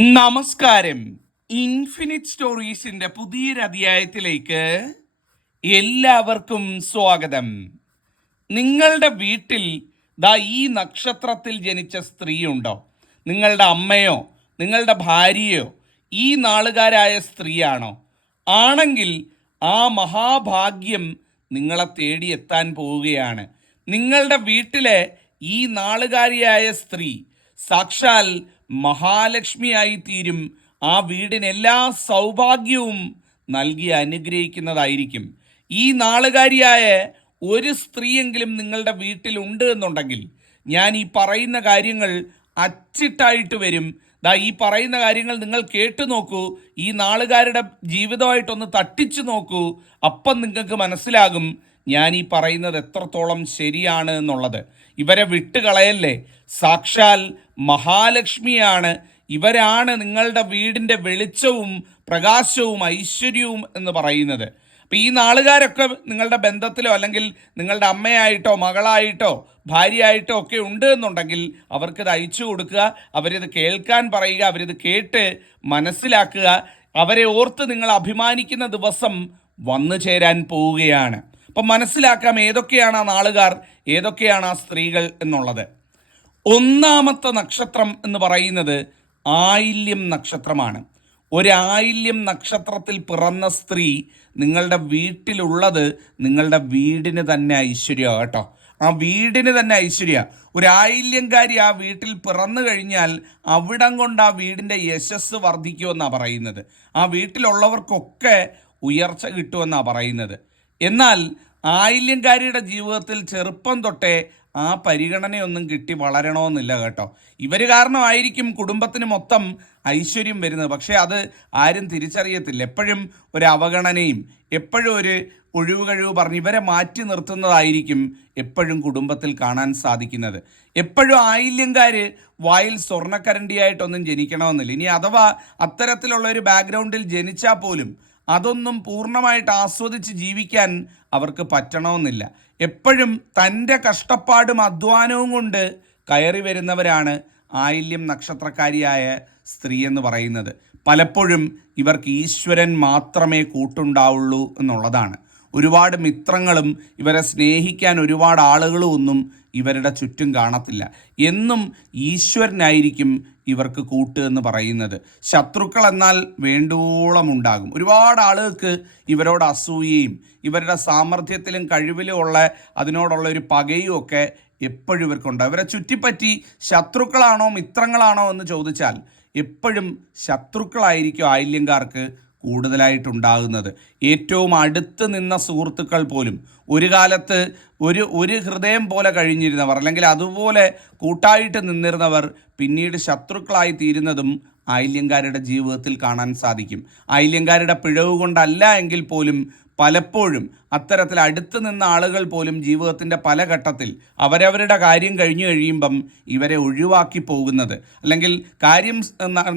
നമസ്കാരം. ഇൻഫിനിറ്റ് സ്റ്റോറീസിന്റെ പുതിയൊരു അധ്യായത്തിലേക്ക് എല്ലാവർക്കും സ്വാഗതം. നിങ്ങളുടെ വീട്ടിൽ ദാ ഈ നക്ഷത്രത്തിൽ ജനിച്ച സ്ത്രീയുണ്ടോ? നിങ്ങളുടെ അമ്മയോ നിങ്ങളുടെ ഭാര്യയോ ഈ നാളുകാരായ സ്ത്രീയാണോ? ആണെങ്കിൽ ആ മഹാഭാഗ്യം നിങ്ങളെ തേടിയെത്താൻ പോവുകയാണ്. നിങ്ങളുടെ വീട്ടിലെ ഈ നാളുകാരിയായ സ്ത്രീ സാക്ഷാൽ മഹാലക്ഷ്മിയായി തീരും ആ വീടിന് എല്ലാ സൗഭാഗ്യവും നൽകി അനുഗ്രഹിക്കുന്നതായിരിക്കും. ഈ നാളുകാരിയായ ഒരു സ്ത്രീയെങ്കിലും നിങ്ങളുടെ വീട്ടിലുണ്ട് എന്നുണ്ടെങ്കിൽ ഞാൻ ഈ പറയുന്ന കാര്യങ്ങൾ അച്ചിട്ടായിട്ട് വരും. ദാ ഈ പറയുന്ന കാര്യങ്ങൾ നിങ്ങൾ കേട്ടു നോക്കൂ. ഈ നാളുകാരുടെ ജീവിതമായിട്ടൊന്ന് തട്ടിച്ചു നോക്കൂ. അപ്പം നിങ്ങൾക്ക് മനസ്സിലാകും. ഞാൻ ഈ പറയുന്നത് എത്രത്തോളം ശരിയാണ് എന്നുള്ളത്. ഇവരെ വിട്ടുകളയല്ലേ? സാക്ഷാൽ മഹാലക്ഷ്മിയാണ്. ഇവരാണ് നിങ്ങളുടെ വീടിന്റെ വെളിച്ചവും പ്രകാശവും ഐശ്വര്യവും എന്ന് പറയുന്നത്. അപ്പം ഈ നാളുകാരൊക്കെ നിങ്ങളുടെ ബന്ധത്തിലോ അല്ലെങ്കിൽ നിങ്ങളുടെ അമ്മയായിട്ടോ മകളായിട്ടോ ഭാര്യയായിട്ടോ ഒക്കെ ഉണ്ട് എന്നുണ്ടെങ്കിൽ അവർക്കിത് അയച്ചു കൊടുക്കുക അവരിത് കേൾക്കാൻ പറയുക അവരിത് കേട്ട് മനസ്സിലാക്കുക. അവരെ ഓർത്ത് നിങ്ങൾ അഭിമാനിക്കുന്ന ദിവസം വന്നു ചേരാൻ പോവുകയാണ്. അപ്പം മനസ്സിലാക്കാം ഏതൊക്കെയാണ് ആ നാളുകാർ ഏതൊക്കെയാണ് ആ സ്ത്രീകൾ എന്നുള്ളത്. ഒന്നാമത്തെ നക്ഷത്രം എന്ന് പറയുന്നത് ആയില്യം നക്ഷത്രമാണ്. ഒരായില്യം നക്ഷത്രത്തിൽ പിറന്ന സ്ത്രീ നിങ്ങളുടെ വീട്ടിലുള്ളത് നിങ്ങളുടെ വീടിന് തന്നെ ഐശ്വര്യ കേട്ടോ. ആ വീടിന് തന്നെ ഐശ്വര്യ. ഒരു ആയില്യംകാരി ആ വീട്ടിൽ പിറന്നു കഴിഞ്ഞാൽ അവിടം കൊണ്ട് ആ വീടിന്റെ യശസ് വർദ്ധിക്കുമെന്നാണ് പറയുന്നത്. ആ വീട്ടിലുള്ളവർക്കൊക്കെ ഉയർച്ച കിട്ടുമെന്നാണ് പറയുന്നത്. എന്നാൽ ആയില്യംകാരിയുടെ ജീവിതത്തിൽ ചെറുപ്പം തൊട്ടേ ആ പരിഗണനയൊന്നും കിട്ടി വളരണമെന്നില്ല കേട്ടോ. ഇവർ കാരണമായിരിക്കും കുടുംബത്തിന് മൊത്തം ഐശ്വര്യം വരുന്നത്. പക്ഷേ അത് ആരും തിരിച്ചറിയത്തില്ല. എപ്പോഴും ഒരു അവഗണനയും എപ്പോഴും ഒരു ഒഴിവ് കഴിവ് പറഞ്ഞ് ഇവരെ മാറ്റി നിർത്തുന്നതായിരിക്കും എപ്പോഴും കുടുംബത്തിൽ കാണാൻ സാധിക്കുന്നത്. എപ്പോഴും ആയില്യംകാർ വായിൽ സ്വർണക്കരണ്ടിയായിട്ടൊന്നും ജനിക്കണമെന്നില്ല. ഇനി അഥവാ അത്തരത്തിലുള്ള ഒരു ബാക്ക്ഗ്രൗണ്ടിൽ ജനിച്ചാൽ പോലും അതൊന്നും പൂർണമായിട്ട് ആസ്വദിച്ച് ജീവിക്കാൻ അവർക്ക് പറ്റണമെന്നില്ല. എപ്പോഴും തന്റെ കഷ്ടപ്പാടും അധ്വാനവും കൊണ്ട് കയറി വരുന്നവരാണ് ആയില്യം നക്ഷത്രക്കാരിയായ സ്ത്രീ എന്ന് പറയുന്നത്. പലപ്പോഴും ഇവർക്ക് ഈശ്വരൻ മാത്രമേ കൂട്ടുണ്ടാവുള്ളൂ എന്നുള്ളതാണ്. ഒരുപാട് മിത്രങ്ങളും ഇവരെ സ്നേഹിക്കാൻ ഒരുപാട് ആളുകളും ഒന്നും ഇവരുടെ ചുറ്റും കാണത്തില്ല. എന്നും ഈശ്വരനായിരിക്കും ഇവർക്ക് കൂട്ട് എന്ന് പറയുന്നത്. ശത്രുക്കൾ എന്നാൽ വേണ്ടോളം ഉണ്ടാകും ഒരുപാട് ആളുകൾക്ക് ഇവരോട് അസൂയയും ഇവരുടെ സാമർഥ്യത്തിലും കഴിവിലും ഉള്ള അതിനോടുള്ള ഒരു പകയും ഒക്കെ എപ്പോഴും ഇവർക്കുണ്ട്. ഇവരെ ചുറ്റിപ്പറ്റി ശത്രുക്കളാണോ മിത്രങ്ങളാണോ എന്ന് ചോദിച്ചാൽ എപ്പോഴും ശത്രുക്കളായിരിക്കും ആയില്യംകാർക്ക് കൂടുതലായിട്ടുണ്ടാകുന്നത്. ഏറ്റവും അടുത്ത് നിന്ന സുഹൃത്തുക്കൾ പോലും ഒരു കാലത്ത് ഒരു ഒരു ഹൃദയം പോലെ കഴിഞ്ഞിരുന്നവർ അല്ലെങ്കിൽ അതുപോലെ കൂട്ടായിട്ട് നിന്നിരുന്നവർ പിന്നീട് ശത്രുക്കളായി തീരുന്നതും ആയില്യങ്കാരുടെ ജീവിതത്തിൽ കാണാൻ സാധിക്കും. ആയില്യങ്കാരുടെ പിഴവ് കൊണ്ടല്ല എങ്കിൽ പോലും പലപ്പോഴും അത്തരത്തിൽ അടുത്ത് നിന്ന ആളുകൾ പോലും ജീവിതത്തിന്റെ പല ഘട്ടത്തിൽ അവരവരുടെ കാര്യം കഴിഞ്ഞു കഴിയുമ്പം ഇവരെ ഒഴിവാക്കി പോകുന്നത്. അല്ലെങ്കിൽ കാര്യം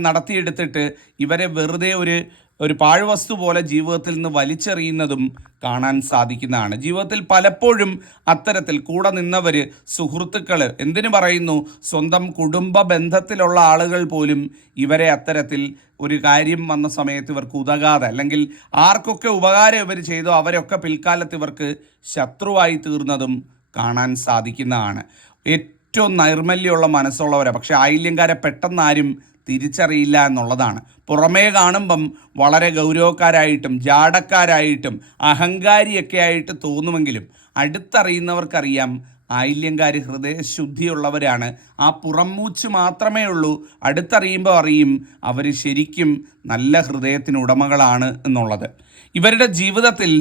നടത്തിയെടുത്തിട്ട് ഇവരെ വെറുതെ ഒരു ഒരു പാഴ്വസ്തു പോലെ ജീവിതത്തിൽ നിന്ന് വലിച്ചെറിയുന്നതും കാണാൻ സാധിക്കുന്നതാണ്. ജീവിതത്തിൽ പലപ്പോഴും അത്തരത്തിൽ കൂടെ നിന്നവർ സുഹൃത്തുക്കൾ എന്തിനു പറയുന്നു? സ്വന്തം കുടുംബ ബന്ധത്തിലുള്ള ആളുകൾ പോലും ഇവരെ അത്തരത്തിൽ ഒരു കാര്യം വന്ന സമയത്ത് ഇവർക്ക് ഉതകാതെ അല്ലെങ്കിൽ ആർക്കൊക്കെ ഉപകാരം ഇവർ ചെയ്തോ അവരൊക്കെ പിൽക്കാലത്ത് ഇവർക്ക് ശത്രുവായി തീർന്നതും കാണാൻ സാധിക്കുന്നതാണ്. ഏറ്റവും നൈർമല്യമുള്ള മനസ്സുള്ളവരാണ് പക്ഷേ ആയില്യങ്കാരെ പെട്ടെന്ന് ആരും തിരിച്ചറിയില്ല എന്നുള്ളതാണ്. പുറമേ കാണുമ്പം വളരെ ഗൗരവക്കാരായിട്ടും ജാടക്കാരായിട്ടും അഹങ്കാരിയൊക്കെ ആയിട്ട് തോന്നുമെങ്കിലും അടുത്തറിയുന്നവർക്കറിയാം ആയില്യംകാർ ഹൃദയശുദ്ധിയുള്ളവരാണ്. ആ പുറംമൂച്ച് മാത്രമേ ഉള്ളൂ. അടുത്തറിയുമ്പോൾ അറിയും അവർ ശരിക്കും നല്ല ഹൃദയത്തിന് ഉടമകളാണ് എന്നുള്ളത്. ഇവരുടെ ജീവിതത്തിൽ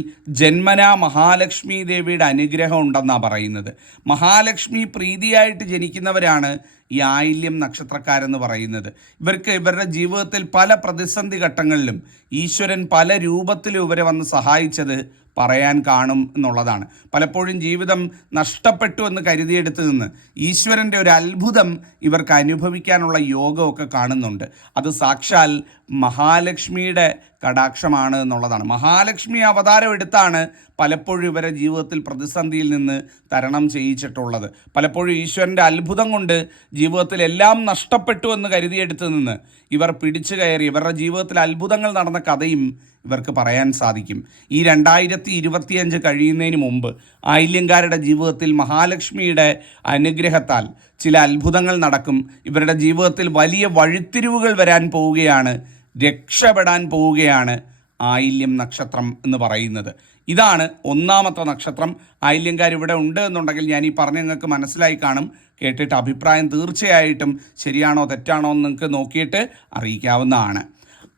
ജന്മന മഹാലക്ഷ്മി ദേവിയുടെ അനുഗ്രഹം ഉണ്ടെന്നാണ് പറയുന്നത്. മഹാലക്ഷ്മി പ്രീതിയായിട്ട് ജനിക്കുന്നവരാണ് ഈ ആയില്യം നക്ഷത്രക്കാരെന്ന് പറയുന്നത്. ഇവർക്ക് ഇവരുടെ ജീവിതത്തിൽ പല പ്രതിസന്ധി ഘട്ടങ്ങളിലും ഈശ്വരൻ പല രൂപത്തിലും ഇവരെ വന്ന് സഹായിച്ചത് പറയാൻ കാണും എന്നുള്ളതാണ്. പലപ്പോഴും ജീവിതം നഷ്ടപ്പെട്ടു എന്ന് കരുതിയെടുത്ത് നിന്ന് ഈശ്വരന്റെ ഒരു അത്ഭുതം ഇവർക്ക് അനുഭവിക്കാനുള്ള യോഗമൊക്കെ കാണുന്നുണ്ട്. അത് സാക്ഷാൽ മഹാലക്ഷ്മിയുടെ കടാക്ഷമാണ് എന്നുള്ളതാണ്. മഹാലക്ഷ്മി അവതാരം എടുത്താണ് പലപ്പോഴും ഇവരെ ജീവിതത്തിൽ പ്രതിസന്ധിയിൽ നിന്ന് തരണം ചെയ്യിച്ചിട്ടുള്ളത്. പലപ്പോഴും ഈശ്വരന്റെ അത്ഭുതം കൊണ്ട് ജീവിതത്തിൽ എല്ലാം നഷ്ടപ്പെട്ടു എന്ന് കരുതിയെടുത്ത് നിന്ന് ഇവർ പിടിച്ചു കയറി ഇവരുടെ ജീവിതത്തിൽ അത്ഭുതങ്ങൾ നടന്ന കഥയും ഇവർക്ക് പറയാൻ സാധിക്കും. ഈ രണ്ടായിരത്തി ഇരുപത്തിയഞ്ച് കഴിയുന്നതിന് മുമ്പ് ആയില്യങ്കാരുടെ ജീവിതത്തിൽ മഹാലക്ഷ്മിയുടെ അനുഗ്രഹത്താൽ ചില അത്ഭുതങ്ങൾ നടക്കും. ഇവരുടെ ജീവിതത്തിൽ വലിയ വഴിത്തിരിവുകൾ വരാൻ പോവുകയാണ് രക്ഷപ്പെടാൻ പോവുകയാണ് ആയില്യം നക്ഷത്രം എന്ന് പറയുന്നത്. ഇതാണ് ഒന്നാമത്തെ നക്ഷത്രം. ആയില്യങ്കാർ ഇവിടെ ഉണ്ട് എന്നുണ്ടെങ്കിൽ ഞാൻ ഈ പറഞ്ഞ നിങ്ങൾക്ക് മനസ്സിലായി കാണും. കേട്ടിട്ട് അഭിപ്രായം തീർച്ചയായിട്ടും ശരിയാണോ തെറ്റാണോ എന്ന് നിങ്ങൾക്ക് നോക്കിയിട്ട് അറിയിക്കാവുന്നതാണ്.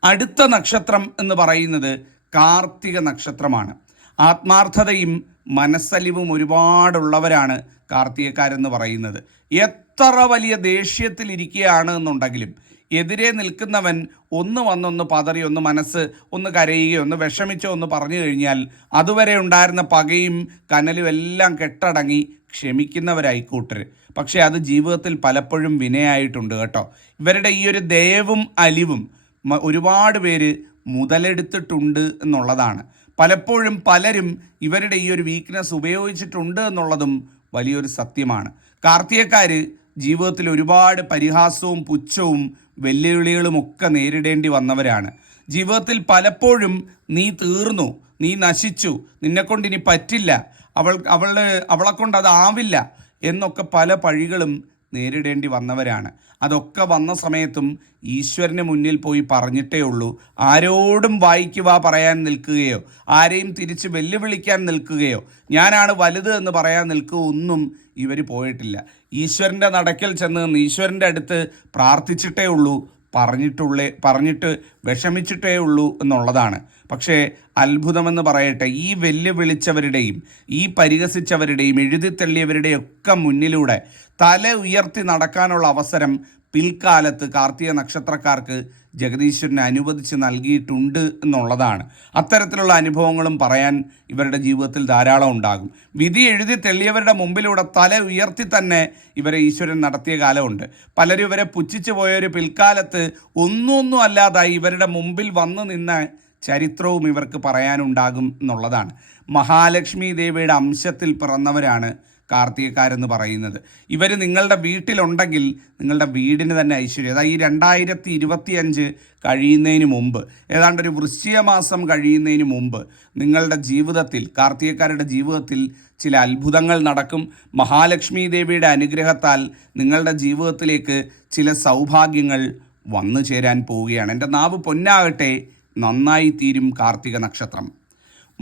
അടുത്ത നക്ഷത്രം എന്ന് പറയുന്നത് കാർത്തിക നക്ഷത്രമാണ്. ആത്മാർത്ഥതയും മനസ്സലിവും ഒരുപാടുള്ളവരാണ് കാർത്തികക്കാരെന്ന് പറയുന്നത്. എത്ര വലിയ ദേഷ്യത്തിലിരിക്കുകയാണ് എന്നുണ്ടെങ്കിലും എതിരെ നിൽക്കുന്നവൻ ഒന്ന് വന്നൊന്ന് പതറി ഒന്ന് മനസ്സ് ഒന്ന് കരയുകയോ ഒന്ന് വിഷമിച്ചോ ഒന്ന് പറഞ്ഞു കഴിഞ്ഞാൽ അതുവരെ ഉണ്ടായിരുന്ന പകയും കനലും എല്ലാം കെട്ടടങ്ങി ക്ഷമിക്കുന്നവരായി കൂട്ടർ പക്ഷേ അത് ജീവിതത്തിൽ പലപ്പോഴും വിനയായിട്ടുണ്ട് കേട്ടോ. ഇവരുടെ ഈ ഒരു ദയവും അലിവും ഒരുപാട് പേര് മുതലെടുത്തിട്ടുണ്ട് എന്നുള്ളതാണ്. പലപ്പോഴും പലരും ഇവരുടെ ഈ ഒരു വീക്ക്നെസ് ഉപയോഗിച്ചിട്ടുണ്ട് എന്നുള്ളതും വലിയൊരു സത്യമാണ്. കാർത്തികക്കാർ ജീവിതത്തിൽ ഒരുപാട് പരിഹാസവും പുച്ഛവും വെല്ലുവിളികളും ഒക്കെ നേരിടേണ്ടി വന്നവരാണ്. ജീവിതത്തിൽ പലപ്പോഴും നീ തീർന്നു നീ നശിച്ചു നിന്നെക്കൊണ്ട് ഇനി പറ്റില്ല അവൾ അവളുടെ അവളെ കൊണ്ട് അതാവില്ല എന്നൊക്കെ പല പഴികളും നേരിടേണ്ടി വന്നവരാണ്. അതൊക്കെ വന്ന സമയത്തും ഈശ്വരന് മുന്നിൽ പോയി പറഞ്ഞിട്ടേ ഉള്ളൂ. ആരോടും വായിക്കുക പറയാൻ നിൽക്കുകയോ ആരെയും തിരിച്ച് വെല്ലുവിളിക്കാൻ നിൽക്കുകയോ ഞാനാണ് വലുത് എന്ന് പറയാൻ നിൽക്കുക ഒന്നും ഇവർ പോയിട്ടില്ല. ഈശ്വരന്റെ നടക്കൽ ചെന്ന് ഈശ്വരന്റെ അടുത്ത് പ്രാർത്ഥിച്ചിട്ടേ ഉള്ളൂ. പറഞ്ഞിട്ടുള്ളേ പറഞ്ഞിട്ട് വിഷമിച്ചിട്ടേ ഉള്ളൂ എന്നുള്ളതാണ്. പക്ഷേ അത്ഭുതമെന്ന് പറയട്ടെ ഈ വെല്ലുവിളിച്ചവരുടെയും ഈ പരിഹസിച്ചവരുടെയും എഴുതിത്തള്ളിയവരുടെയും ഒക്കെ മുന്നിലൂടെ തല ഉയർത്തി നടക്കാനുള്ള അവസരം പിൽക്കാലത്ത് കാർത്തിക നക്ഷത്രക്കാർക്ക് ജഗദീശ്വരനെ അനുവദിച്ച് നൽകിയിട്ടുണ്ട് എന്നുള്ളതാണ്. അത്തരത്തിലുള്ള അനുഭവങ്ങളും പറയാൻ ഇവരുടെ ജീവിതത്തിൽ ധാരാളം ഉണ്ടാകും. വിധി എഴുതി തെളിയവരുടെ മുമ്പിലൂടെ തല ഉയർത്തി തന്നെ ഇവരെ ഈശ്വരൻ നടത്തിയ കാലമുണ്ട്. പലരും ഇവരെ പുച്ഛിച്ചു പോയൊരു പിൽക്കാലത്ത് ഒന്നും ഒന്നും അല്ലാതായി ഇവരുടെ മുമ്പിൽ വന്നു നിന്ന ചരിത്രവും ഇവർക്ക് പറയാനുണ്ടാകും എന്നുള്ളതാണ്. മഹാലക്ഷ്മി ദേവിയുടെ അംശത്തിൽ പിറന്നവരാണ് കാർത്തികക്കാരെന്ന് പറയുന്നത്. ഇവർ നിങ്ങളുടെ വീട്ടിലുണ്ടെങ്കിൽ നിങ്ങളുടെ വീടിന് തന്നെ ഐശ്വര്യം. അതായത് ഈ രണ്ടായിരത്തി ഇരുപത്തി അഞ്ച് കഴിയുന്നതിന് മുമ്പ് ഏതാണ്ട് ഒരു വൃശ്ചികമാസം കഴിയുന്നതിന് മുമ്പ് നിങ്ങളുടെ ജീവിതത്തിൽ കാർത്തികക്കാരുടെ ജീവിതത്തിൽ ചില അത്ഭുതങ്ങൾ നടക്കും. മഹാലക്ഷ്മി ദേവിയുടെ അനുഗ്രഹത്താൽ നിങ്ങളുടെ ജീവിതത്തിലേക്ക് ചില സൗഭാഗ്യങ്ങൾ വന്നു ചേരാൻ പോവുകയാണ്. എന്റെ നാവ് പൊന്നാകട്ടെ നന്നായി തീരും കാർത്തിക നക്ഷത്രം.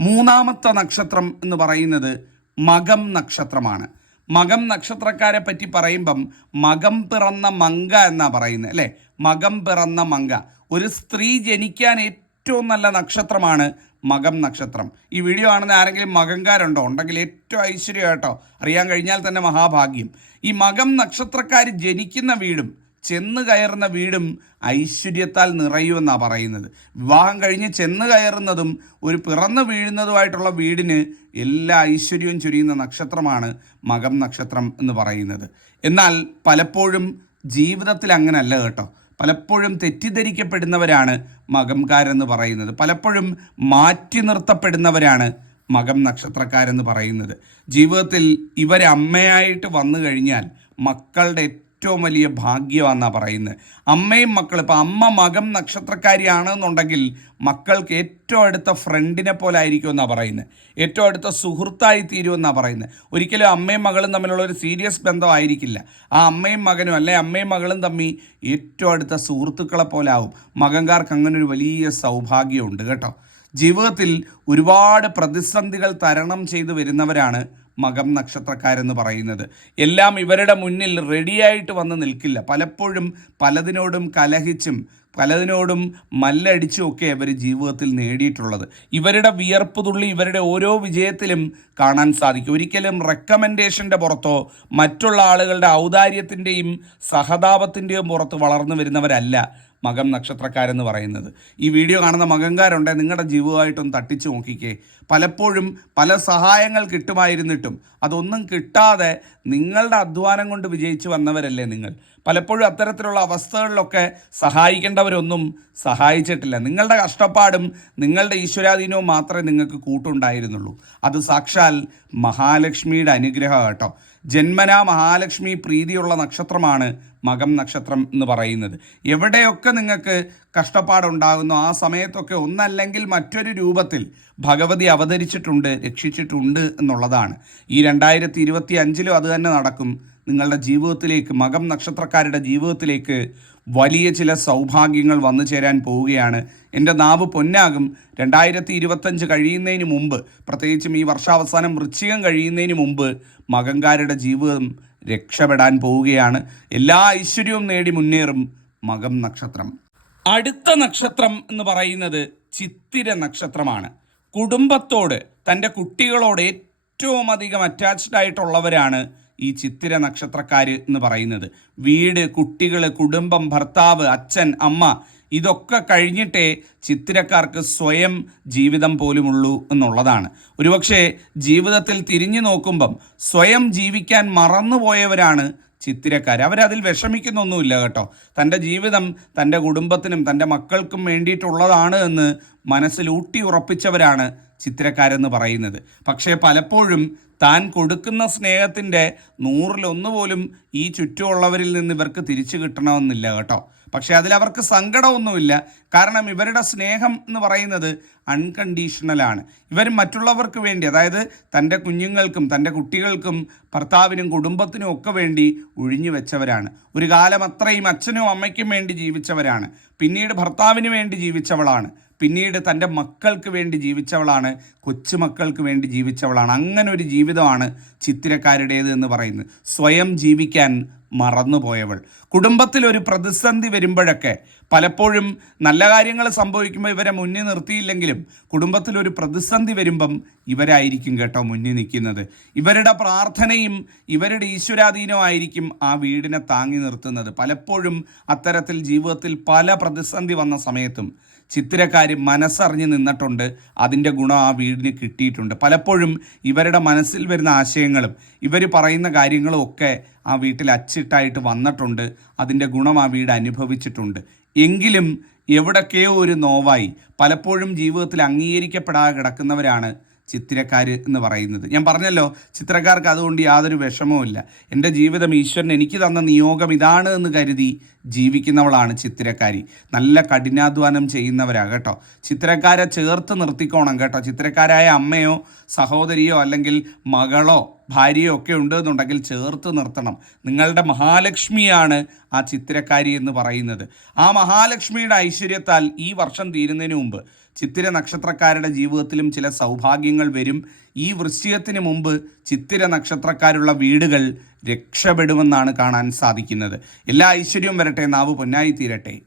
മൂന്നാമത്തെ നക്ഷത്രം എന്ന് പറയുന്നത് മകം നക്ഷത്രമാണ്. മകം നക്ഷത്രക്കാരെ പറ്റി പറയുമ്പം മകം പിറന്ന മങ്ക എന്നാ പറയുന്നത് അല്ലേ? മകം പിറന്ന മങ്ക. ഒരു സ്ത്രീ ജനിക്കാൻ ഏറ്റവും നല്ല നക്ഷത്രമാണ് മകം നക്ഷത്രം. ഈ വീഡിയോ കാണുന്ന ആരെങ്കിലും മകങ്കാരുണ്ടോ? ഉണ്ടെങ്കിൽ ഏറ്റവും ഐശ്വര്യമായിട്ടോ അറിയാൻ കഴിഞ്ഞാൽ തന്നെ മഹാഭാഗ്യം. ഈ മകം നക്ഷത്രക്കാർ ജനിക്കുന്ന വീടും ചെന്ന് കയറുന്ന വീടും ഐശ്വര്യത്താൽ നിറയുമെന്നാണ് പറയുന്നത്. വിവാഹം കഴിഞ്ഞ് ചെന്ന് കയറുന്നതും ഒരു പിറന്നു വീഴുന്നതുമായിട്ടുള്ള വീടിന് എല്ലാ ഐശ്വര്യവും ചൊരിയുന്ന നക്ഷത്രമാണ് മകം നക്ഷത്രം എന്ന് പറയുന്നത്. എന്നാൽ പലപ്പോഴും ജീവിതത്തിൽ അങ്ങനല്ല കേട്ടോ. പലപ്പോഴും തെറ്റിദ്ധരിക്കപ്പെടുന്നവരാണ് മകംകാരെന്ന് പറയുന്നത്. പലപ്പോഴും മാറ്റി നിർത്തപ്പെടുന്നവരാണ് മകം നക്ഷത്രക്കാരെന്ന് പറയുന്നത്. ജീവിതത്തിൽ ഇവരമ്മയായിട്ട് വന്നു കഴിഞ്ഞാൽ മക്കളുടെ ഏറ്റവും വലിയ ഭാഗ്യമാണെന്നാണ് പറയുന്നത്. അമ്മയും മക്കളും ഇപ്പം അമ്മ മകം നക്ഷത്രക്കാരിയാണെന്നുണ്ടെങ്കിൽ മക്കൾക്ക് ഏറ്റവും അടുത്ത ഫ്രണ്ടിനെ പോലെ ആയിരിക്കും എന്നാണ് പറയുന്നത്. ഏറ്റവും അടുത്ത സുഹൃത്തായി തീരുമെന്നാണ് പറയുന്നത്. ഒരിക്കലും അമ്മയും മകളും തമ്മിലുള്ള ഒരു സീരിയസ് ബന്ധമായിരിക്കില്ല ആ അമ്മയും മകനും അല്ലെ അമ്മയും മകളും തമ്മിൽ ഏറ്റവും അടുത്ത സുഹൃത്തുക്കളെ പോലെ ആവും. മകൻകാർക്ക് അങ്ങനെ ഒരു വലിയ സൗഭാഗ്യമുണ്ട് കേട്ടോ. ജീവിതത്തിൽ ഒരുപാട് പ്രതിസന്ധികൾ തരണം ചെയ്തു വരുന്നവരാണ് മകം നക്ഷത്രക്കാരെന്ന് പറയുന്നത്. എല്ലാം ഇവരുടെ മുന്നിൽ റെഡിയായിട്ട് വന്ന് നിൽക്കില്ല. പലപ്പോഴും പലതിനോടും കലഹിച്ചും പലതിനോടും മല്ലടിച്ചും ഒക്കെ ഇവർ ജീവിതത്തിൽ നേടിയിട്ടുള്ളത്. ഇവരുടെ വിയർപ്പ് തുള്ളി ഇവരുടെ ഓരോ വിജയത്തിലും കാണാൻ സാധിക്കും. ഒരിക്കലും റെക്കമെൻഡേഷന്റെ പുറത്തോ മറ്റുള്ള ആളുകളുടെ ഔദാര്യത്തിന്റെയും സഹതാപത്തിന്റെയും പുറത്ത് വളർന്നു വരുന്നവരല്ല. മകം നക്ഷത്രക്കാരെന്ന് പറയുന്നത്. ഈ വീഡിയോ കാണുന്ന മകങ്കാരുണ്ടെ നിങ്ങളുടെ ജീവിതമായിട്ടൊന്ന് തട്ടിച്ചു നോക്കിക്കേ. പലപ്പോഴും പല സഹായങ്ങൾ കിട്ടുമായിരുന്നിട്ടും അതൊന്നും കിട്ടാതെ നിങ്ങളുടെ അധ്വാനം കൊണ്ട് വിജയിച്ചു വന്നവരല്ലേ നിങ്ങൾ. പലപ്പോഴും അത്തരത്തിലുള്ള അവസ്ഥകളിലൊക്കെ സഹായിക്കേണ്ടവരൊന്നും സഹായിച്ചിട്ടില്ല. നിങ്ങളുടെ കഷ്ടപ്പാടും നിങ്ങളുടെ ഈശ്വരാധീനവും മാത്രമേ നിങ്ങൾക്ക് കൂട്ടുണ്ടായിരുന്നുള്ളൂ. അത് സാക്ഷാൽ മഹാലക്ഷ്മിയുടെ അനുഗ്രഹം കേട്ടോ. ജന്മനാ മഹാലക്ഷ്മി പ്രീതിയുള്ള നക്ഷത്രമാണ് മകം നക്ഷത്രം എന്ന് പറയുന്നത്. എവിടെയൊക്കെ നിങ്ങൾക്ക് കഷ്ടപ്പാടുണ്ടാകുന്നു ആ സമയത്തൊക്കെ ഒന്നല്ലെങ്കിൽ മറ്റൊരു രൂപത്തിൽ ഭഗവതി അവതരിച്ചിട്ടുണ്ട് രക്ഷിച്ചിട്ടുണ്ട് എന്നുള്ളതാണ്. ഈ രണ്ടായിരത്തി ഇരുപത്തി അഞ്ചിലും അത് തന്നെ നടക്കും. നിങ്ങളുടെ ജീവിതത്തിലേക്ക് മകം നക്ഷത്രക്കാരുടെ ജീവിതത്തിലേക്ക് വലിയ ചില സൗഭാഗ്യങ്ങൾ വന്നു ചേരാൻ പോവുകയാണ്. എന്റെ നാവ് പൊന്നാകും. രണ്ടായിരത്തി ഇരുപത്തഞ്ച് കഴിയുന്നതിന് മുമ്പ് പ്രത്യേകിച്ചും ഈ വർഷാവസാനം വൃശ്ചികം കഴിയുന്നതിന് മുമ്പ് മകങ്കാരുടെ ജീവിതം രക്ഷപ്പെടാൻ പോവുകയാണ്. എല്ലാ ഐശ്വര്യവും നേടി മുന്നേറും മകം നക്ഷത്രം. അടുത്ത നക്ഷത്രം എന്ന് പറയുന്നത് ചിത്തിര നക്ഷത്രമാണ്. കുടുംബത്തോട് തന്റെ കുട്ടികളോട് ഏറ്റവും അധികം അറ്റാച്ച്ഡ് ആയിട്ടുള്ളവരാണ് ഈ ചിത്തിര നക്ഷത്രക്കാർ എന്ന് പറയുന്നത്. വീട് കുട്ടികൾ കുടുംബം ഭർത്താവ് അച്ഛൻ അമ്മ ഇതൊക്കെ കഴിഞ്ഞിട്ടേ ചിത്തിരക്കാർക്ക് സ്വയം ജീവിതം പോലുമുള്ളൂ എന്നുള്ളതാണ്. ഒരുപക്ഷെ ജീവിതത്തിൽ തിരിഞ്ഞു നോക്കുമ്പം സ്വയം ജീവിക്കാൻ മറന്നുപോയവരാണ് ചിത്തിരക്കാർ അവരതിൽ വിഷമിക്കുന്നൊന്നുമില്ല കേട്ടോ. തന്റെ ജീവിതം തന്റെ കുടുംബത്തിനും തന്റെ മക്കൾക്കും വേണ്ടിയിട്ടുള്ളതാണ് എന്ന് മനസ്സിൽ ഊട്ടി ഉറപ്പിച്ചവരാണ് ചിത്തിരക്കാരെന്ന് പറയുന്നത്. പക്ഷേ പലപ്പോഴും താൻ കൊടുക്കുന്ന സ്നേഹത്തിന്റെ നൂറിലൊന്ന് പോലും ഈ ചുറ്റുമുള്ളവരിൽ നിന്ന് ഇവർക്ക് തിരിച്ചു കിട്ടണമെന്നില്ല കേട്ടോ. പക്ഷേ അതിൽ അവർക്ക് സങ്കടമൊന്നുമില്ല. കാരണം ഇവരുടെ സ്നേഹം എന്ന് പറയുന്നത് അൺകണ്ടീഷണലാണ് ഇവർ മറ്റുള്ളവർക്ക് വേണ്ടി അതായത് തന്റെ കുഞ്ഞുങ്ങൾക്കും തന്റെ കുട്ടികൾക്കും ഭർത്താവിനും കുടുംബത്തിനും ഒക്കെ വേണ്ടി ഒഴിഞ്ഞു വെച്ചവരാണ്. ഒരു കാലം അത്രയും അച്ഛനും അമ്മയ്ക്കും വേണ്ടി ജീവിച്ചവരാണ്. പിന്നീട് ഭർത്താവിന് വേണ്ടി ജീവിച്ചവളാണ്. പിന്നീട് തന്റെ മക്കൾക്ക് വേണ്ടി ജീവിച്ചവളാണ് കൊച്ചുമക്കൾക്ക് വേണ്ടി ജീവിച്ചവളാണ്. അങ്ങനെ ഒരു ജീവിതമാണ് ചിത്തിരക്കാരുടേത് എന്ന് പറയുന്നത്. സ്വയം ജീവിക്കാൻ മറന്നുപോയവൾ. കുടുംബത്തിൽ ഒരു പ്രതിസന്ധി വരുമ്പോഴൊക്കെ പലപ്പോഴും നല്ല കാര്യങ്ങൾ സംഭവിക്കുമ്പോൾ ഇവരെ മുന്നിൽ നിർത്തിയില്ലെങ്കിലും കുടുംബത്തിൽ ഒരു പ്രതിസന്ധി വരുമ്പം ഇവരായിരിക്കും കേട്ടോ മുന്നിൽ നിൽക്കുന്നത്. ഇവരുടെ പ്രാർത്ഥനയും ഇവരുടെ ഈശ്വരാധീനമായിരിക്കും ആ വീടിനെ താങ്ങി നിർത്തുന്നത്. പലപ്പോഴും അത്തരത്തിൽ ജീവിതത്തിൽ പല പ്രതിസന്ധി വന്ന സമയത്തും ചിത്തിരക്കാർ മനസ്സറിഞ്ഞ് നിന്നിട്ടുണ്ട്. അതിന്റെ ഗുണം ആ വീടിന് കിട്ടിയിട്ടുണ്ട്. പലപ്പോഴും ഇവരുടെ മനസ്സിൽ വരുന്ന ആശയങ്ങളും ഇവർ പറയുന്ന കാര്യങ്ങളും ഒക്കെ ആ വീട്ടിൽ അച്ചിട്ടായിട്ട് വന്നിട്ടുണ്ട്. അതിന്റെ ഗുണം ആ വീട് അനുഭവിച്ചിട്ടുണ്ട്. എങ്കിലും എവിടൊക്കെയോ ഒരു നോവായി. പലപ്പോഴും ജീവിതത്തിൽ അംഗീകരിക്കപ്പെടാതെ കിടക്കുന്നവരാണ് ചിത്രക്കാർ എന്ന് പറയുന്നത്. ഞാൻ പറഞ്ഞല്ലോ ചിത്രക്കാർക്ക് അതുകൊണ്ട് യാതൊരു വിഷമവുമില്ല എന്റെ ജീവിതം ഈശ്വരൻ എനിക്ക് തന്ന നിയോഗം ഇതാണ് എന്ന് കരുതി ജീവിക്കുന്നവളാണ് ചിത്രക്കാരി. നല്ല കഠിനാധ്വാനം ചെയ്യുന്നവരാ കേട്ടോ. ചിത്രക്കാരെ ചേർത്ത് നിർത്തിക്കോണം കേട്ടോ. ചിത്രക്കാരായ അമ്മയോ സഹോദരിയോ അല്ലെങ്കിൽ മകളോ ഭാര്യയോ ഒക്കെ ഉണ്ട് എന്നുണ്ടെങ്കിൽ ചേർത്ത് നിർത്തണം. നിങ്ങളുടെ മഹാലക്ഷ്മിയാണ് ആ ചിത്രക്കാരി എന്ന് പറയുന്നത്. ആ മഹാലക്ഷ്മിയുടെ ഐശ്വര്യത്താൽ ഈ വർഷം തീരുന്നതിന് മുമ്പ് ചിത്തിര നക്ഷത്രക്കാരുടെ ജീവിതത്തിലും ചില സൗഭാഗ്യങ്ങൾ വരും. ഈ വൃശ്ചികത്തിന് മുമ്പ് ചിത്തിര നക്ഷത്രക്കാരുള്ള വീടുകൾ രക്ഷപ്പെടുമെന്നാണ് കാണാൻ സാധിക്കുന്നത്. എല്ലാ ഐശ്വര്യവും വരട്ടെ നാവ് പൊന്നായി തീരട്ടെ.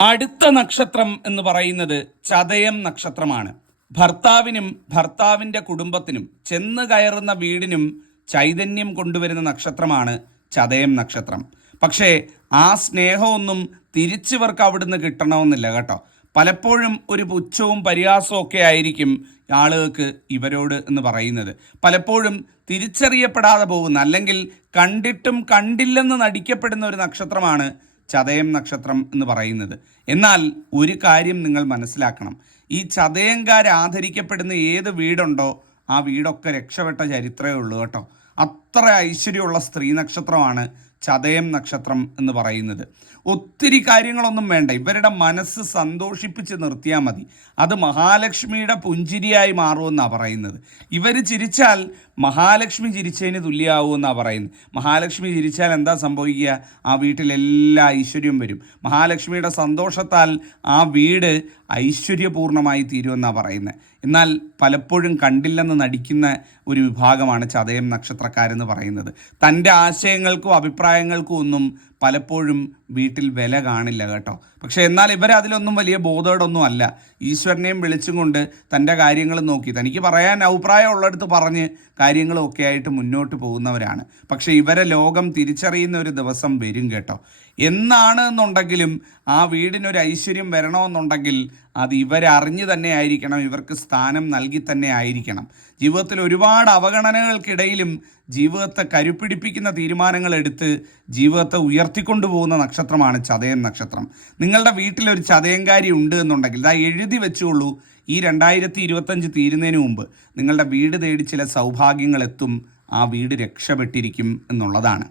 അടുത്ത നക്ഷത്രം എന്ന് പറയുന്നത് ചതയം നക്ഷത്രമാണ്. ഭർത്താവിനും ഭർത്താവിന്റെ കുടുംബത്തിനും ചെന്ന് കയറുന്ന വീടിനും ചൈതന്യം കൊണ്ടുവരുന്ന നക്ഷത്രമാണ് ചതയം നക്ഷത്രം. പക്ഷേ ആ സ്നേഹമൊന്നും തിരിച്ചിവർക്ക് അവിടുന്ന് കിട്ടണമെന്നില്ല കേട്ടോ. പലപ്പോഴും ഒരു പുച്ഛവും പരിഹാസവും ഒക്കെ ആയിരിക്കും ആളുകൾക്ക് ഇവരോട് എന്ന് പറയുന്നത്. പലപ്പോഴും തിരിച്ചറിയപ്പെടാതെ പോകുന്ന അല്ലെങ്കിൽ കണ്ടിട്ടും കണ്ടില്ലെന്ന് നടിക്കപ്പെടുന്ന ഒരു നക്ഷത്രമാണ് ചതയം നക്ഷത്രം എന്ന് പറയുന്നത്. എന്നാൽ ഒരു കാര്യം നിങ്ങൾ മനസ്സിലാക്കണം. ഈ ചതയംകാർ ആദരിക്കപ്പെടുന്ന ഏത് വീടുണ്ടോ ആ വീടൊക്കെ രക്ഷപ്പെട്ട ചരിത്രമേ ഉള്ളൂ കേട്ടോ. അത്ര ഐശ്വര്യമുള്ള സ്ത്രീ നക്ഷത്രമാണ് ചതയം നക്ഷത്രം എന്ന് പറയുന്നത്. ഒത്തിരി കാര്യങ്ങളൊന്നും വേണ്ട. ഇവരുടെ മനസ്സ് സന്തോഷിപ്പിച്ച് നിർത്തിയാൽ മതി. അത് മഹാലക്ഷ്മിയുടെ പുഞ്ചിരിയായി മാറുമെന്നാണ് പറയുന്നത്. ഇവർ ചിരിച്ചാൽ മഹാലക്ഷ്മി ചിരിച്ചതിന് തുല്യമാവുമെന്നാണ് പറയുന്നത്. മഹാലക്ഷ്മി ചിരിച്ചാൽ എന്താ സംഭവിക്കുക? ആ വീട്ടിലെല്ലാ ഐശ്വര്യം വരും. മഹാലക്ഷ്മിയുടെ സന്തോഷത്താൽ ആ വീട് ഐശ്വര്യപൂർണമായി തീരുമെന്നാണ് പറയുന്നത്. എന്നാൽ പലപ്പോഴും കണ്ടില്ലെന്ന് നടിക്കുന്ന ഒരു വിഭാഗമാണ് ചതയം നക്ഷത്രക്കാരെന്ന് പറയുന്നത്. തന്റെ ആശയങ്ങൾക്കും അഭിപ്രായങ്ങൾക്കും ഒന്നും പലപ്പോഴും വീട്ടിൽ വില കാണില്ല കേട്ടോ. പക്ഷേ എന്നാൽ ഇവർ അതിലൊന്നും വലിയ ബോധോടൊന്നും അല്ല. ഈശ്വരനെയും വിളിച്ചും കൊണ്ട് തന്റെ കാര്യങ്ങൾ നോക്കി. തനിക്ക് പറയാൻ അഭിപ്രായം ഉള്ളിടത്ത് പറഞ്ഞ് കാര്യങ്ങളൊക്കെ ആയിട്ട് മുന്നോട്ട് പോകുന്നവരാണ്. പക്ഷേ ഇവരെ ലോകം തിരിച്ചറിയുന്ന ഒരു ദിവസം വരും കേട്ടോ. എന്നാണ് എന്നുണ്ടെങ്കിലും ആ വീടിനൊരു ഐശ്വര്യം വരണമെന്നുണ്ടെങ്കിൽ അത് ഇവരറിഞ്ഞു തന്നെ ആയിരിക്കണം. ഇവർക്ക് സ്ഥാനം നൽകി തന്നെ ആയിരിക്കണം. ജീവിതത്തിൽ ഒരുപാട് അവഗണനകൾക്കിടയിലും ജീവിതത്തെ കരുപ്പിടിപ്പിക്കുന്ന തീരുമാനങ്ങൾ എടുത്ത് ജീവിതത്തെ ഉയർത്തിക്കൊണ്ടുപോകുന്ന നക്ഷത്രമാണ് ചതയം നക്ഷത്രം. നിങ്ങളുടെ വീട്ടിൽ ഒരു ചതയംകാരി ഉണ്ട് എന്നുണ്ടെങ്കിൽ ഇതാ എഴുതി വെച്ചുള്ളൂ ഈ രണ്ടായിരത്തി ഇരുപത്തഞ്ച് തീരുന്നതിന് മുമ്പ് നിങ്ങളുടെ വീട് തേടി ചില സൗഭാഗ്യങ്ങൾ എത്തും ആ വീട് രക്ഷപ്പെട്ടിരിക്കും എന്നുള്ളതാണ്.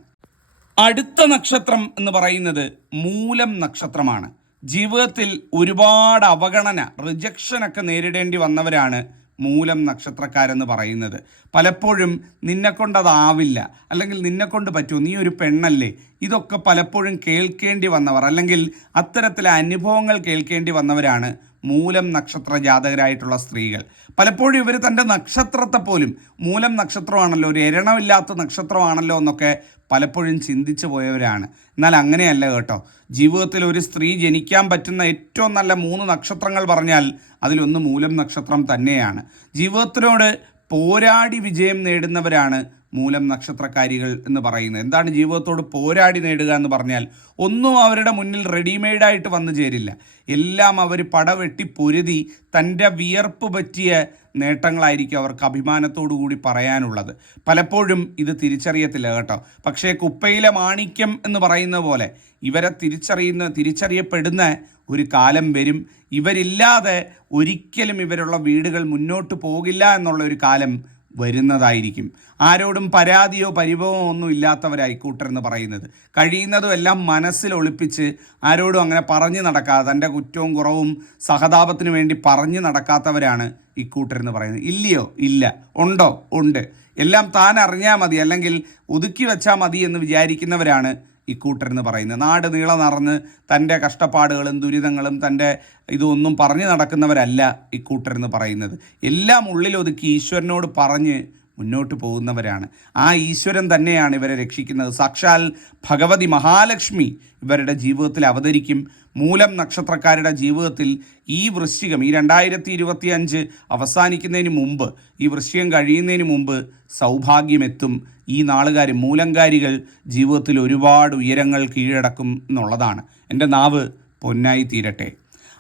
അടുത്ത നക്ഷത്രം എന്ന് പറയുന്നത് മൂലം നക്ഷത്രമാണ്. ജീവിതത്തിൽ ഒരുപാട് അവഗണന റിജക്ഷനൊക്കെ നേരിടേണ്ടി വന്നവരാണ് മൂലം നക്ഷത്രക്കാരെന്ന് പറയുന്നത്. പലപ്പോഴും നിന്നെ കൊണ്ടതാവില്ല. അല്ലെങ്കിൽ നിന്നെക്കൊണ്ട് പറ്റുമോ നീ ഒരു പെണ്ണല്ലേ. ഇതൊക്കെ പലപ്പോഴും കേൾക്കേണ്ടി വന്നവർ അല്ലെങ്കിൽ അത്തരത്തിലെ അനുഭവങ്ങൾ കേൾക്കേണ്ടി വന്നവരാണ് മൂലം നക്ഷത്ര ജാതകരായിട്ടുള്ള സ്ത്രീകൾ. പലപ്പോഴും ഇവർ തന്റെ നക്ഷത്രത്തെ പോലും മൂലം നക്ഷത്രമാണല്ലോ ഒരു എരണമില്ലാത്ത നക്ഷത്രമാണല്ലോ എന്നൊക്കെ പലപ്പോഴും ചിന്തിച്ചു പോയവരാണ്. എന്നാൽ അങ്ങനെയല്ല കേട്ടോ. ജീവിതത്തിൽ ഒരു സ്ത്രീ ജനിക്കാൻ പറ്റുന്ന ഏറ്റവും നല്ല മൂന്ന് നക്ഷത്രങ്ങൾ പറഞ്ഞാൽ അതിലൊന്ന് മൂലം നക്ഷത്രം തന്നെയാണ്. ജീവിതത്തിനോട് പോരാടി വിജയം നേടുന്നവരാണ് മൂലം നക്ഷത്രക്കാരികൾ എന്ന് പറയുന്നത്. എന്താണ് ജീവിതത്തോട് പോരാടി നേടുക എന്ന് പറഞ്ഞാൽ ഒന്നും അവരുടെ മുന്നിൽ റെഡിമെയ്ഡായിട്ട് വന്നു ചേരില്ല. എല്ലാം അവർ പടവെട്ടി പൊരുതി തന്റെ വിയർപ്പ് പറ്റിയ നേട്ടങ്ങളായിരിക്കും അവർക്ക് അഭിമാനത്തോടു കൂടി പറയാനുള്ളത്. പലപ്പോഴും ഇത് തിരിച്ചറിയത്തില്ല കേട്ടോ. പക്ഷേ കുപ്പയിലെ മാണിക്യം എന്ന് പറയുന്ന പോലെ ഇവരെ തിരിച്ചറിയുന്ന തിരിച്ചറിയപ്പെടുന്ന ഒരു കാലം വരും. ഇവരില്ലാതെ ഒരിക്കലും ഇവരുള്ള വീടുകൾ മുന്നോട്ട് പോകില്ല എന്നുള്ള ഒരു കാലം വരുന്നതായിരിക്കും. ആരോടും പരാതിയോ പരിഭവമോ ഒന്നും ഇല്ലാത്തവരായി കൂട്ടരെന്ന് പറയുന്നത്. കഴിയുന്നതും എല്ലാം മനസ്സിൽ ഒളിപ്പിച്ച് ആരോടും അങ്ങനെ പറഞ്ഞു നടക്കാതെ തന്റെ കുറ്റവും കുറവും സഹതാപത്തിന് വേണ്ടി പറഞ്ഞു നടക്കാത്തവരാണ് ഇക്കൂട്ടരെന്ന് പറയുന്നത്. ഇല്ലയോ? ഇല്ല. ഉണ്ടോ? ഉണ്ട്. എല്ലാം താൻ അറിഞ്ഞാൽ മതി. അല്ലെങ്കിൽ ഒതുക്കി വെച്ചാൽ മതി എന്ന് വിചാരിക്കുന്നവരാണ് ഇക്കൂട്ടരെന്ന് പറയുന്നത്. നാട് നീളെ നിറഞ്ഞ് തന്റെ കഷ്ടപ്പാടുകളും ദുരിതങ്ങളും തന്റെ ഇതൊന്നും പറഞ്ഞു നടക്കുന്നവരല്ല ഇക്കൂട്ടരെന്ന് പറയുന്നത്. എല്ലാം ഉള്ളിലൊതുക്കി ഈശ്വരനോട് പറഞ്ഞ് മുന്നോട്ട് പോകുന്നവരാണ്. ആ ഈശ്വരൻ തന്നെയാണ് ഇവരെ രക്ഷിക്കുന്നത്. സാക്ഷാൽ ഭഗവതി മഹാലക്ഷ്മി ഇവരുടെ ജീവിതത്തിൽ അവതരിക്കും. മൂലം നക്ഷത്രക്കാരുടെ ജീവിതത്തിൽ ഈ വൃശ്ചികം ഈ രണ്ടായിരത്തി ഇരുപത്തി അഞ്ച് അവസാനിക്കുന്നതിന് മുമ്പ് ഈ വൃശ്ചികം കഴിയുന്നതിന് മുമ്പ് സൗഭാഗ്യമെത്തും. ഈ നാളുകാർ മൂലങ്കാരികൾ ജീവിതത്തിൽ ഒരുപാട് ഉയരങ്ങൾ കീഴടക്കും എന്നുള്ളതാണ്. എന്റെ നാവ് പൊന്നായി തീരട്ടെ.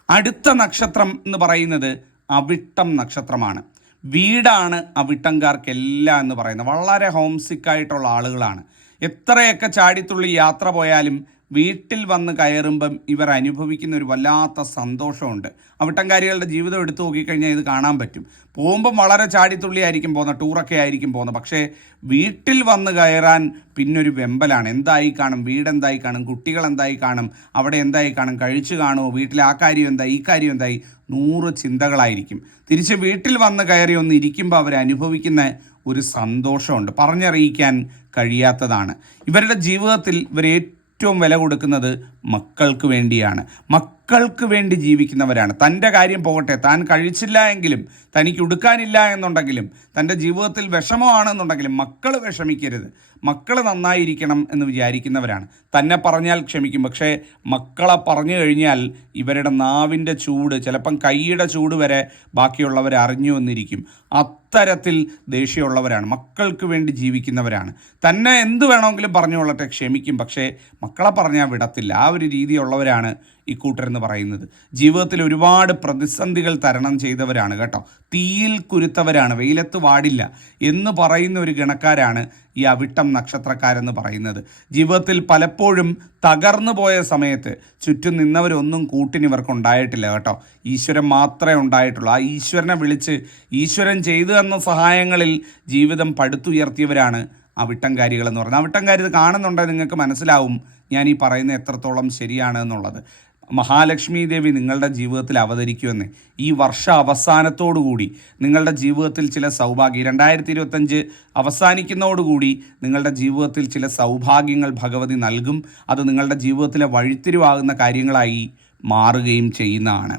അടുത്ത നക്ഷത്രം എന്ന് പറയുന്നത് അവിട്ടം നക്ഷത്രമാണ്. വീടാണ് അവിട്ടംകാർക്കെല്ലാം എന്ന് പറയുന്നത്. വളരെ ഹോം സിക്കായിട്ടുള്ള ആളുകളാണ്. എത്രയൊക്കെ ചാടിത്തുള്ളി യാത്ര പോയാലും വീട്ടിൽ വന്ന് കയറുമ്പം ഇവർ അനുഭവിക്കുന്ന ഒരു വല്ലാത്ത സന്തോഷമുണ്ട്. അവിട്ടംകാരികളുടെ ജീവിതം എടുത്തു നോക്കിക്കഴിഞ്ഞാൽ ഇത് കാണാൻ പറ്റും. പോകുമ്പം വളരെ ചാടിത്തുള്ളി ആയിരിക്കും പോകുന്നത് ടൂറൊക്കെ ആയിരിക്കും പോകുന്നത്. പക്ഷേ വീട്ടിൽ വന്ന് കയറാൻ പിന്നൊരു വെമ്പലാണ്. എന്തായി കാണും? വീടെന്തായി കാണും? കുട്ടികൾ എന്തായി കാണും? അവിടെ എന്തായി കാണും? കഴിച്ചു കാണുമോ? വീട്ടിലെ ആ കാര്യം എന്തായി? ഈ കാര്യം എന്തായി? നൂറ് ചിന്തകളായിരിക്കും. തിരിച്ച് വീട്ടിൽ വന്ന് കയറി ഒന്ന് ഇരിക്കുമ്പോൾ അവർ അനുഭവിക്കുന്ന ഒരു സന്തോഷമുണ്ട്. പറഞ്ഞറിയിക്കാൻ കഴിയാത്തതാണ്. ഇവരുടെ ജീവിതത്തിൽ ഇവർ വില കൊടുക്കുന്നത് മക്കൾക്ക് വേണ്ടിയാണ്. മക്കൾക്ക് വേണ്ടി ജീവിക്കുന്നവരാണ്. തന്റെ കാര്യം പോകട്ടെ. താൻ കഴിച്ചില്ല എങ്കിലും തനിക്ക് ഉടുക്കാനില്ല എന്നുണ്ടെങ്കിലും തന്റെ ജീവിതത്തിൽ വിഷമമാണെന്നുണ്ടെങ്കിലും മക്കൾ വിഷമിക്കരുത്. മക്കൾ നന്നായിരിക്കണം എന്ന് വിചാരിക്കുന്നവരാണ്. തന്നെ പറഞ്ഞാൽ ക്ഷമിക്കും. പക്ഷേ മക്കളെ പറഞ്ഞു കഴിഞ്ഞാൽ ഇവരുടെ നാവിന്റെ ചൂട് ചിലപ്പം കൈയുടെ ചൂട് വരെ ബാക്കിയുള്ളവർ അറിഞ്ഞു വന്നിരിക്കും അത്തരത്തിൽ ദേഷ്യമുള്ളവരാണ്. മക്കൾക്ക് വേണ്ടി ജീവിക്കുന്നവരാണ്. തന്നെ എന്ത് വേണമെങ്കിലും പറഞ്ഞുകൊള്ളട്ടെ ക്ഷമിക്കും. പക്ഷേ മക്കളെ പറഞ്ഞാൽ വിടത്തില്ല. ആ ഒരു രീതിയുള്ളവരാണ് ഈ കൂട്ടരെന്ന് പറയുന്നത്. ജീവിതത്തിൽ ഒരുപാട് പ്രതിസന്ധികൾ തരണം ചെയ്തവരാണ് കേട്ടോ. തീയിൽ കുരുത്തവരാണ് വെയിലത്ത് വാടില്ല എന്ന് പറയുന്ന ഒരു ഗണക്കാരാണ് ഈ അവിട്ടം നക്ഷത്രക്കാരെന്ന് പറയുന്നത്. ജീവിതത്തിൽ പലപ്പോഴും തകർന്നു പോയ സമയത്ത് ചുറ്റും നിന്നവരൊന്നും കൂട്ടിന് ഇവർക്ക് ഉണ്ടായിട്ടില്ല കേട്ടോ. ഈശ്വരൻ മാത്രമേ ഉണ്ടായിട്ടുള്ളൂ. ആ ഈശ്വരനെ വിളിച്ച് ഈശ്വരൻ ചെയ്തു തന്ന സഹായങ്ങളിൽ ജീവിതം പടുത്തുയർത്തിയവരാണ് അവിട്ടംകാരികൾ എന്ന് പറയുന്നത്. അവിട്ടംകാരി ഇത് കാണുന്നുണ്ടെങ്കിൽ നിങ്ങൾക്ക് മനസ്സിലാവും. ഞാൻ ഈ പറയുന്ന എത്രത്തോളം ശരിയാണ് എന്നുള്ളത്. മഹാലക്ഷ്മി ദേവി നിങ്ങളുടെ ജീവിതത്തിൽ അവതരിക്കുമെന്ന് ഈ വർഷ അവസാനത്തോടുകൂടി നിങ്ങളുടെ ജീവിതത്തിൽ ചില സൗഭാഗ്യം രണ്ടായിരത്തി ഇരുപത്തഞ്ച് അവസാനിക്കുന്നതോടുകൂടി നിങ്ങളുടെ ജീവിതത്തിൽ ചില സൗഭാഗ്യങ്ങൾ ഭഗവതി നൽകും. അത് നിങ്ങളുടെ ജീവിതത്തിലെ വഴിത്തിരിവാകുന്ന കാര്യങ്ങളായി മാറുകയും ചെയ്യുന്നതാണ്.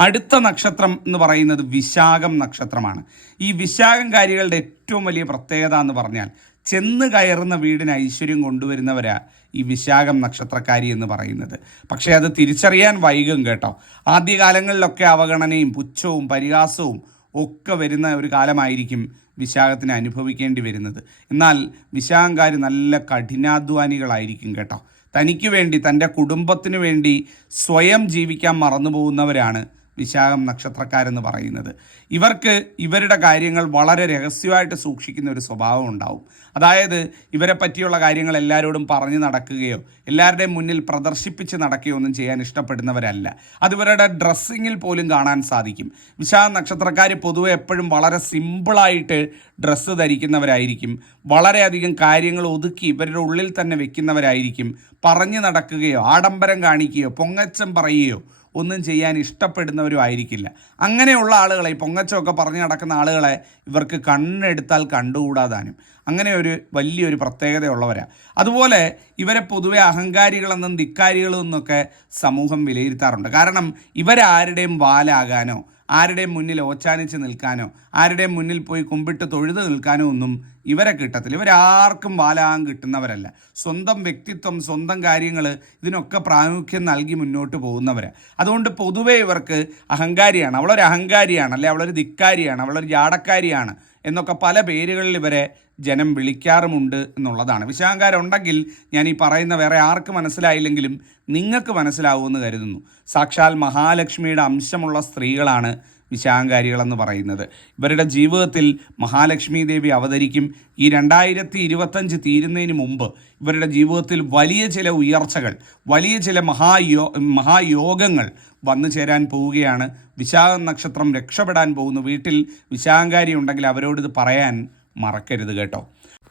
അടുത്ത നക്ഷത്രം എന്ന് പറയുന്നത് വിശാഖം നക്ഷത്രമാണ്. ഈ വിശാഖം കാര്യങ്ങളുടെ ഏറ്റവും വലിയ പ്രത്യേകത എന്ന് പറഞ്ഞാൽ ചെന്ന് കയറുന്ന വീടിന് ഐശ്വര്യം കൊണ്ടുവരുന്നവരാ ഈ വിശാഖം നക്ഷത്രക്കാരി എന്ന് പറയുന്നത്. പക്ഷേ അത് തിരിച്ചറിയാൻ വൈകും കേട്ടോ. ആദ്യകാലങ്ങളിലൊക്കെ അവഗണനയും പുച്ഛവും പരിഹാസവും ഒക്കെ വരുന്ന ഒരു കാലമായിരിക്കും വിശാഖത്തിന് അനുഭവിക്കേണ്ടി വരുന്നത്. എന്നാൽ വിശാഖംകാർ നല്ല കഠിനാധ്വാനികളായിരിക്കും കേട്ടോ. തനിക്ക് വേണ്ടി തന്റെ കുടുംബത്തിന് വേണ്ടി സ്വയം ജീവിക്കാൻ മറന്നു പോകുന്നവരാണ് വിശാഖം നക്ഷത്രക്കാരെന്ന് പറയുന്നത്. ഇവർക്ക് ഇവരുടെ കാര്യങ്ങൾ വളരെ രഹസ്യമായിട്ട് സൂക്ഷിക്കുന്ന ഒരു സ്വഭാവം ഉണ്ടാവും. അതായത് ഇവരെ പറ്റിയുള്ള കാര്യങ്ങൾ എല്ലാവരോടും പറഞ്ഞു നടക്കുകയോ എല്ലാവരുടെയും മുന്നിൽ പ്രദർശിപ്പിച്ച് നടക്കുകയോ ഒന്നും ചെയ്യാൻ ഇഷ്ടപ്പെടുന്നവരല്ല. അത് ഇവരുടെ ഡ്രസ്സിങ്ങിൽ പോലും കാണാൻ സാധിക്കും. വിശാഖ നക്ഷത്രക്കാർ പൊതുവെ എപ്പോഴും വളരെ സിമ്പിളായിട്ട് ഡ്രസ്സ് ധരിക്കുന്നവരായിരിക്കും. വളരെയധികം കാര്യങ്ങൾ ഒതുക്കി ഇവരുടെ ഉള്ളിൽ തന്നെ വെക്കുന്നവരായിരിക്കും. പറഞ്ഞു നടക്കുകയോ ആഡംബരം കാണിക്കുകയോ പൊങ്ങച്ചം പറയുകയോ ഒന്നും ചെയ്യാൻ ഇഷ്ടപ്പെടുന്നവരും ആയിരിക്കില്ല. അങ്ങനെയുള്ള ആളുകളെ ഈ പൊങ്ങച്ചമൊക്കെ പറഞ്ഞു നടക്കുന്ന ആളുകളെ ഇവർക്ക് കണ്ണെടുത്താൽ കണ്ടുകൂടാതാനും. അങ്ങനെ ഒരു വലിയൊരു പ്രത്യേകതയുള്ളവരാണ് അതുപോലെ ഇവരെ പൊതുവെ അഹങ്കാരികളെന്നും ധിക്കാരികളും എന്നൊക്കെ സമൂഹം വിലയിരുത്താറുണ്ട്. കാരണം ഇവരാരുടെയും വാലാകാനോ ആരുടെയും മുന്നിൽ ഓച്ചാനിച്ച് നിൽക്കാനോ ആരുടെയും മുന്നിൽ പോയി കുമ്പിട്ട് തൊഴുത് നിൽക്കാനോ ഒന്നും ഇവരെ കിട്ടത്തില്ല. ഇവരാർക്കും വാലാകാൻ കിട്ടുന്നവരല്ല. സ്വന്തം വ്യക്തിത്വം സ്വന്തം കാര്യങ്ങൾ ഇതിനൊക്കെ പ്രാമുഖ്യം നൽകി മുന്നോട്ട് പോകുന്നവരാണ് അതുകൊണ്ട് പൊതുവേ ഇവർക്ക് അഹങ്കാരിയാണ്. അവളൊരു അഹങ്കാരിയാണ് അല്ലെ അവളൊരു ധിക്കാരിയാണ് അവളൊരു ജാടക്കാരിയാണ് എന്നൊക്കെ പല പേരുകളിൽ ഇവരെ ജനം വിളിക്കാറുമുണ്ട് എന്നുള്ളതാണ്. വിശാങ്കാരം ഉണ്ടെങ്കിൽ ഞാൻ ഈ പറയുന്ന വേറെ ആർക്ക് മനസ്സിലായില്ലെങ്കിലും നിങ്ങൾക്ക് മനസ്സിലാവുമെന്ന് കരുതുന്നു. സാക്ഷാൽ മഹാലക്ഷ്മിയുടെ അംശമുള്ള സ്ത്രീകളാണ് വിശാങ്കാരികളെന്ന് പറയുന്നത്. ഇവരുടെ ജീവിതത്തിൽ മഹാലക്ഷ്മി ദേവി അവതരിക്കും. ഈ രണ്ടായിരത്തി ഇരുപത്തഞ്ച് തീരുന്നതിന് മുമ്പ് ഇവരുടെ ജീവിതത്തിൽ വലിയ ചില ഉയർച്ചകൾ വലിയ ചില മഹായോ മഹായോഗങ്ങൾ വന്നു ചേരാൻ പോവുകയാണ്. വിശാഖ നക്ഷത്രം രക്ഷപ്പെടാൻ പോകുന്നു വീട്ടിൽ വിശാങ്കാരി ഉണ്ടെങ്കിൽ അവരോട് പറയാൻ മറക്കരുത് കേട്ടോ.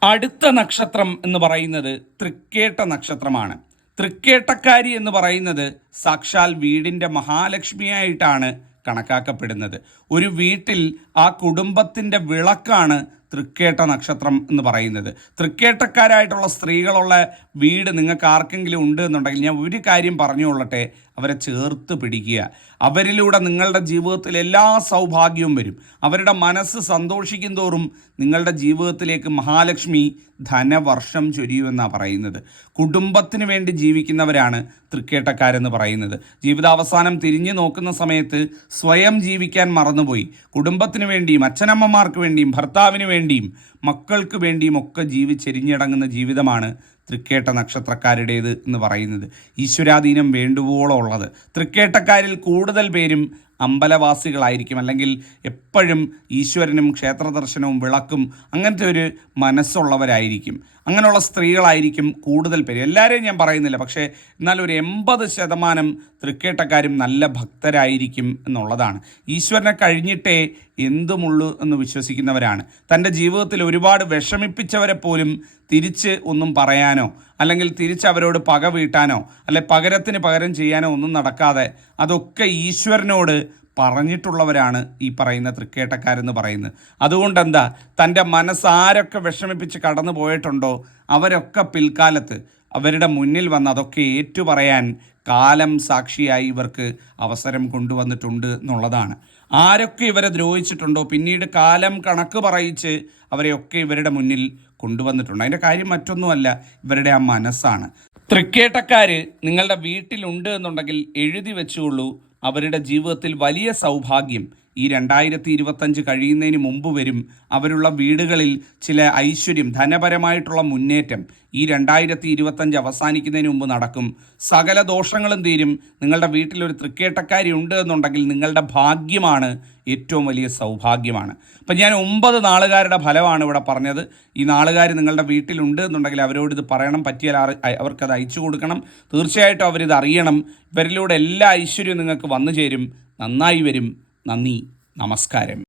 അടുത്ത നക്ഷത്രം എന്ന് പറയുന്നത് തൃക്കേട്ട നക്ഷത്രമാണ്. തൃക്കേട്ടക്കാരി എന്ന് പറയുന്നത് സാക്ഷാൽ വീടിന്റെ മഹാലക്ഷ്മിയായിട്ടാണ് കണക്കാക്കപ്പെടുന്നത്. ഒരു വീട്ടിൽ ആ കുടുംബത്തിന്റെ വിളക്കാണ് തൃക്കേട്ട നക്ഷത്രം എന്ന് പറയുന്നത്. തൃക്കേട്ടക്കാരായിട്ടുള്ള സ്ത്രീകളുള്ള വീട് നിങ്ങൾക്ക് ആർക്കെങ്കിലും ഉണ്ട് എന്നുണ്ടെങ്കിൽ ഞാൻ ഒരു കാര്യം പറഞ്ഞുകൊള്ളട്ടെ. അവരെ ചേർത്ത് പിടിക്കുക. അവരിലൂടെ നിങ്ങളുടെ ജീവിതത്തിൽ എല്ലാ സൗഭാഗ്യവും വരും. അവരുടെ മനസ്സ് സന്തോഷിക്കും തോറും നിങ്ങളുടെ ജീവിതത്തിലേക്ക് മഹാലക്ഷ്മി ധനവർഷം ചൊരിയുമെന്നാണ് പറയുന്നത്. കുടുംബത്തിന് വേണ്ടി ജീവിക്കുന്നവരാണ് തൃക്കേട്ടക്കാരെന്ന് പറയുന്നത്. ജീവിതാവസാനം തിരിഞ്ഞു നോക്കുന്ന സമയത്ത് സ്വയം ജീവിക്കാൻ മറന്നുപോയി. കുടുംബത്തിന് വേണ്ടിയും അച്ഛനമ്മമാർക്ക് വേണ്ടിയും ഭർത്താവിന് വേണ്ടിയും മക്കൾക്ക് വേണ്ടിയും ഒക്കെ ജീവിച്ചെരിഞ്ഞടങ്ങുന്ന ജീവിതമാണ് തൃക്കേട്ട നക്ഷത്രക്കാരുടേത് എന്ന് പറയുന്നത്. ഈശ്വരാധീനം വേണ്ടുവോളം ഉള്ളത്. തൃക്കേട്ടക്കാരിൽ കൂടുതൽ പേരും അമ്പലവാസികളായിരിക്കും. അല്ലെങ്കിൽ എപ്പോഴും ഈശ്വരനും ക്ഷേത്ര ദർശനവും വിളക്കും അങ്ങനത്തെ ഒരു മനസ്സുള്ളവരായിരിക്കും. അങ്ങനെയുള്ള സ്ത്രീകളായിരിക്കും കൂടുതൽ പേര്. എല്ലാവരെയും ഞാൻ പറയുന്നില്ല. പക്ഷേ എന്നാൽ ഒരു എൺപത് ശതമാനം തൃക്കേട്ടക്കാരും നല്ല ഭക്തരായിരിക്കും എന്നുള്ളതാണ്. ഈശ്വരനെ കഴിഞ്ഞിട്ടേ എന്തുമുള്ളൂ എന്ന് വിശ്വസിക്കുന്നവരാണ്. തന്റെ ജീവിതത്തിൽ ഒരുപാട് വിഷമിപ്പിച്ചവരെ പോലും തിരിച്ച് ഒന്നും പറയാനോ അല്ലെങ്കിൽ തിരിച്ച് അവരോട് പക വീട്ടാനോ അല്ലെ പകരത്തിന് പകരം ചെയ്യാനോ ഒന്നും നടക്കാതെ അതൊക്കെ ഈശ്വരനോട് പറഞ്ഞിട്ടുള്ളവരാണ് ഈ പറയുന്ന തൃക്കേട്ടക്കാരെന്ന് പറയുന്നത്. അതുകൊണ്ട് എന്താ തന്റെ മനസ്സാരൊക്കെ വിഷമിപ്പിച്ച് കടന്നു പോയിട്ടുണ്ടോ? അവരൊക്കെ പിൽക്കാലത്ത് അവരുടെ മുന്നിൽ വന്ന് അതൊക്കെ ഏറ്റുപറയാൻ കാലം സാക്ഷിയായി ഇവർക്ക് അവസരം കൊണ്ടുവന്നിട്ടുണ്ട് എന്നുള്ളതാണ്. ആരൊക്കെ ഇവരെ ദ്രോഹിച്ചിട്ടുണ്ടോ പിന്നീട് കാലം കണക്ക് പറയിച്ച് അവരെയൊക്കെ ഇവരുടെ മുന്നിൽ കൊണ്ടുവന്നിട്ടുണ്ട്. അതിന്റെ കാര്യം മറ്റൊന്നുമല്ല ഇവരുടെ ആ മനസ്സാണ്. തൃക്കേട്ടക്കാർ നിങ്ങളുടെ വീട്ടിലുണ്ട് എന്നുണ്ടെങ്കിൽ എഴുതി വെച്ചുള്ളൂ അവരുടെ ജീവിതത്തിൽ വലിയ സൗഭാഗ്യം. ഈ രണ്ടായിരത്തി ഇരുപത്തഞ്ച് കഴിയുന്നതിന് മുമ്പ് വരും അവരുള്ള വീടുകളിൽ ചില ഐശ്വര്യം ധനപരമായിട്ടുള്ള മുന്നേറ്റം ഈ രണ്ടായിരത്തി ഇരുപത്തഞ്ച് അവസാനിക്കുന്നതിന് മുമ്പ് നടക്കും. സകല ദോഷങ്ങളും തീരും. നിങ്ങളുടെ വീട്ടിൽ ഒരു തൃക്കേട്ടക്കാരി ഉണ്ട് എന്നുണ്ടെങ്കിൽ നിങ്ങളുടെ ഭാഗ്യമാണ് ഏറ്റവും വലിയ സൗഭാഗ്യമാണ്. അപ്പം ഞാൻ ഒമ്പത് നാളുകാരുടെ ഫലമാണ് ഇവിടെ പറഞ്ഞത്. ഈ നാളുകാർ നിങ്ങളുടെ വീട്ടിലുണ്ട് എന്നുണ്ടെങ്കിൽ അവരോട് ഇത് പറയണം. പറ്റിയാൽ അവർക്കത് അയച്ചു കൊടുക്കണം. തീർച്ചയായിട്ടും അവരിത് അറിയണം. ഇവരിലൂടെ എല്ലാ ഐശ്വര്യവും നിങ്ങൾക്ക് വന്നു ചേരും. നന്നായി വരും. നന്ദി നമസ്കാരം.